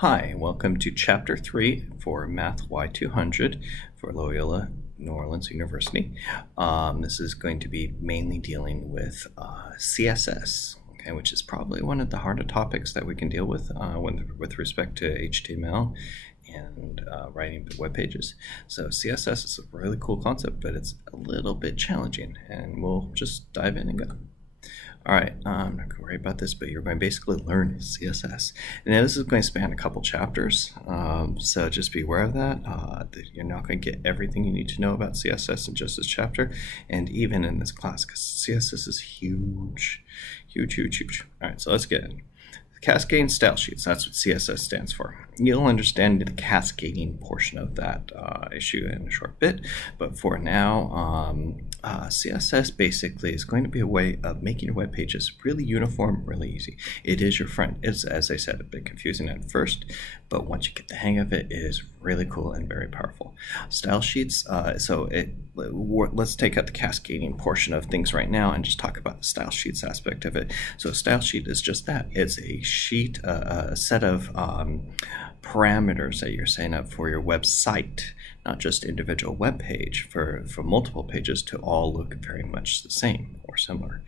Hi, welcome to Chapter 3 for MATHY200 for Loyola New Orleans University. This is going to be mainly dealing with CSS, okay, which is probably one of the harder topics that we can deal with respect to HTML and writing web pages. So CSS is a really cool concept, but it's a little bit challenging, and we'll just dive in and go. All right, I'm not going to worry about this, but you're going to basically learn CSS. And now this is going to span a couple chapters, so just be aware of that. You're not going to get everything you need to know about CSS in just this chapter, and even in this class, because CSS is huge, huge, huge, huge. All right, so let's get in. Cascading style sheets, that's what CSS stands for. You'll understand the cascading portion of that issue in a short bit, but for now, CSS basically is going to be a way of making your web pages really uniform, really easy. It is your friend. It's, as I said, a bit confusing at first, but once you get the hang of it, it is really cool and very powerful. Style sheets, let's take out the cascading portion of things right now and just talk about the style sheets aspect of it. So a style sheet is just that. It's a sheet, a set of parameters that you're setting up for your website, not just individual web page, for multiple pages to all look very much the same or similar.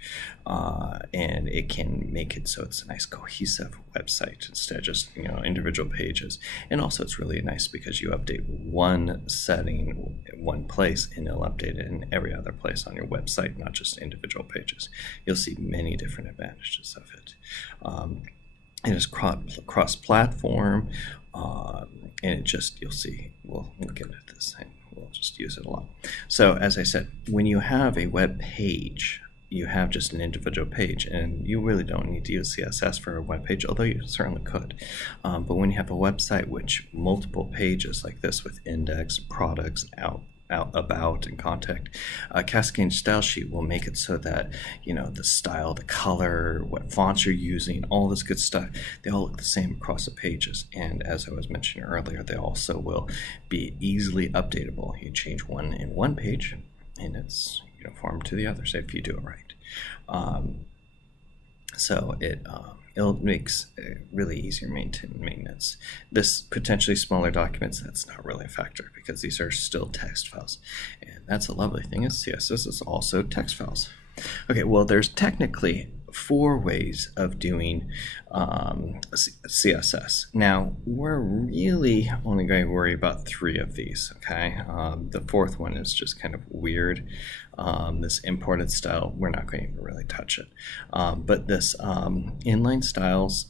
And it can make it so it's a nice cohesive website instead of just individual pages. And also it's really nice because you update one setting in one place and it'll update it in every other place on your website, not just individual pages. You'll see many different advantages of it. It is cross-platform, and it just, you'll see, we'll get into this and we'll just use it a lot. So as I said, when you have a web page, you have just an individual page, and you really don't need to use CSS for a web page, although you certainly could. But when you have a website which multiple pages like this with index, products, about and contact, a cascading style sheet will make it so that the style, the color, what fonts you're using, all this good stuff, they all look the same across the pages. And as I was mentioning earlier, they also will be easily updatable. You change one in one page and it's uniform to the others if you do it right. So it makes it really easier maintenance. This potentially smaller documents, that's not really a factor because these are still text files. And that's a lovely thing is CSS is also text files. Okay, well, there's technically 4 ways of doing CSS. Now, we're really only going to worry about 3 of these, okay? The 4th one is just kind of weird. This imported style, we're not going to really touch it. But this inline styles,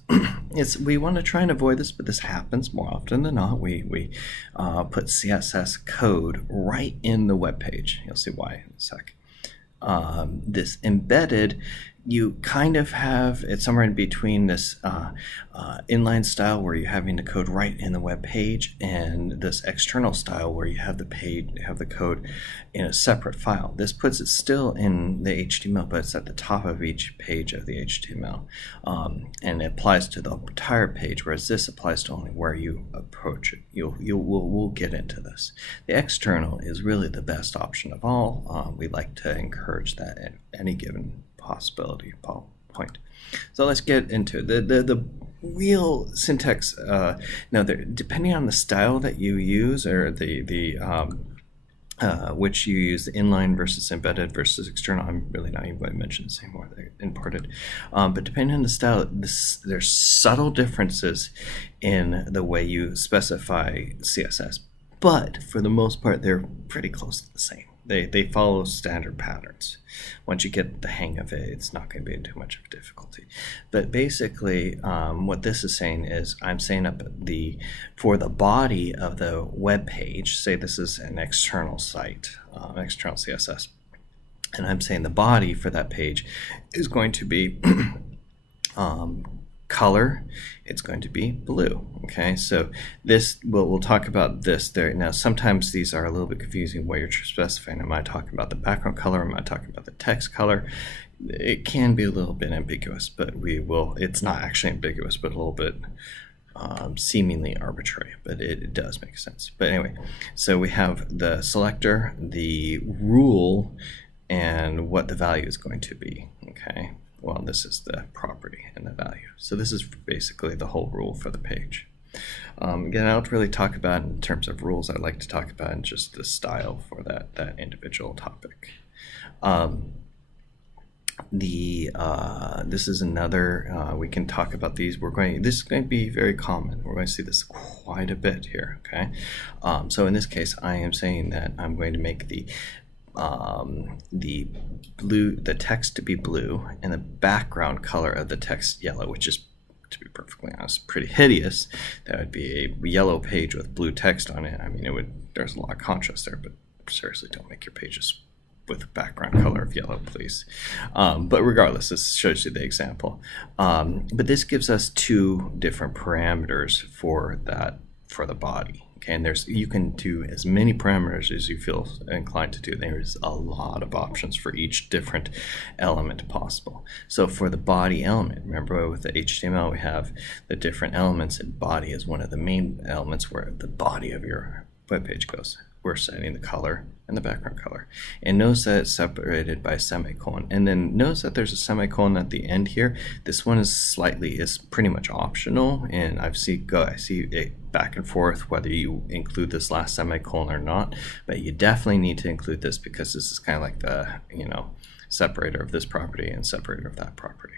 we want to try and avoid this, but this happens more often than not. We put CSS code right in the web page. You'll see why in a sec. This embedded, you kind of have it somewhere in between this inline style where you're having the code right in the web page and this external style where you have the code in a separate file. This puts it still in the HTML, but it's at the top of each page of the HTML, and it applies to the entire page, whereas this applies to only where you approach it. We'll get into this. The external is really the best option of all. We like to encourage that at any given possibility point. So let's get into it. The real syntax. Now, depending on the style that you use or which you use, the inline versus embedded versus external. I'm really not even going to mention this anymore. They're imported. But depending on the style, there's subtle differences in the way you specify CSS. But for the most part, they're pretty close to the same. They follow standard patterns. Once you get the hang of it, it's not going to be too much of a difficulty. But basically, what this is saying is I'm saying for the body of the web page, say this is an external site, external CSS, and I'm saying the body for that page is going to be color, it's going to be blue. Okay, so this we'll talk about this there. Now, sometimes these are a little bit confusing where you're specifying. Am I talking about the background color? Am I talking about the text color? It can be a little bit ambiguous, but it's not actually ambiguous, but a little bit seemingly arbitrary, but it does make sense. But anyway, so we have the selector, the rule, and what the value is going to be. Okay. Well, this is the property and the value. So this is basically the whole rule for the page. Again, I don't really talk about in terms of rules. I like to talk about in just the style for that individual topic. This is another, we can talk about these. This is going to be very common. We're going to see this quite a bit here, okay? So in this case, I am saying that I'm going to make the text to be blue and the background color of the text yellow, which is, to be perfectly honest, pretty hideous. That would be a yellow page with blue text on it. I mean, there's a lot of contrast there, but seriously, don't make your pages with a background color of yellow, please. But regardless, this shows you the example. But this gives us two different parameters for the body. Okay, and you can do as many parameters as you feel inclined to do. There's a lot of options for each different element possible. So for the body element, remember with the HTML we have the different elements, and body is one of the main elements where the body of your web page goes. We're setting the color and the background color. And notice that it's separated by a semicolon. And then notice that there's a semicolon at the end here. This one is pretty much optional, and I see it back and forth whether you include this last semicolon or not, but you definitely need to include this because this is kind of like the, separator of this property and separator of that property.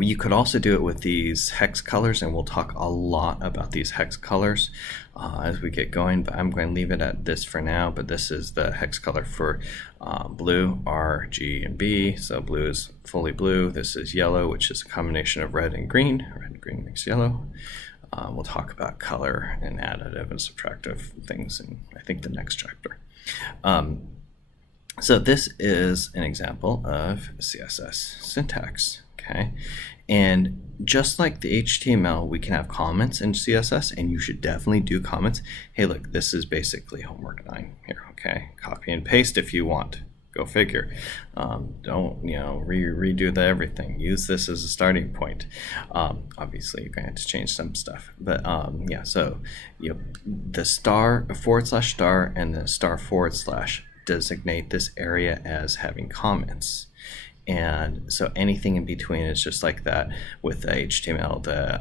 You could also do it with these hex colors, and we'll talk a lot about these hex colors as we get going, but I'm going to leave it at this for now. But this is the hex color for blue, R, G, and B. So blue is fully blue. This is yellow, which is a combination of red and green. Red and green makes yellow. We'll talk about color and additive and subtractive things in, I think, the next chapter. So this is an example of CSS syntax. Okay, and just like the HTML, we can have comments in CSS, and you should definitely do comments. Hey, look, this is basically homework 9 here. Okay, copy and paste if you want. Go figure. Don't redo everything. Use this as a starting point. Obviously, you're going to have to change some stuff, but yeah. So the star /* and the * designate this area as having comments. And so anything in between is just like that with the HTML, the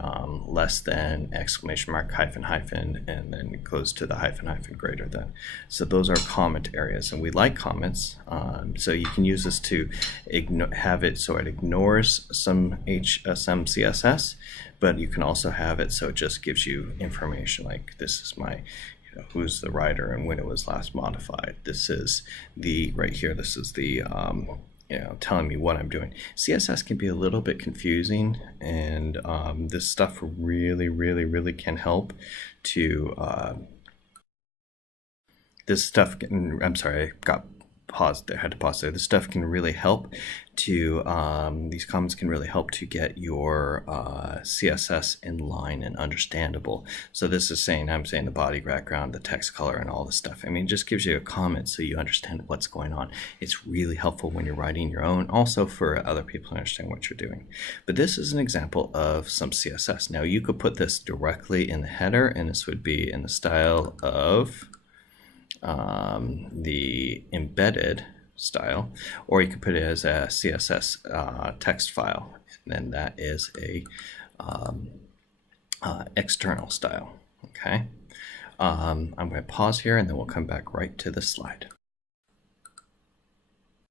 less than, exclamation mark, hyphen, hyphen, and then it goes to the hyphen, hyphen, greater than. So those are comment areas, and we like comments. So you can use this to have it so it ignores some CSS, but you can also have it so it just gives you information like this is my who's the writer and when it was last modified. This is right here, this is the telling me what I'm doing. CSS can be a little bit confusing, and this stuff really can help to I'm sorry, I got paused there, had to pause there. This stuff can really help to these comments can really help to get your CSS in line and understandable. So this is I'm saying the body, background, the text color, and all this stuff. I mean, it just gives you a comment so you understand what's going on. It's really helpful when you're writing your own, also for other people to understand what you're doing. But this is an example of some CSS. Now you could put this directly in the header, and this would be in the style of the embedded style, or you could put it as a CSS text file, and then that is a external style. Okay, I'm going to pause here, and then we'll come back right to the slide.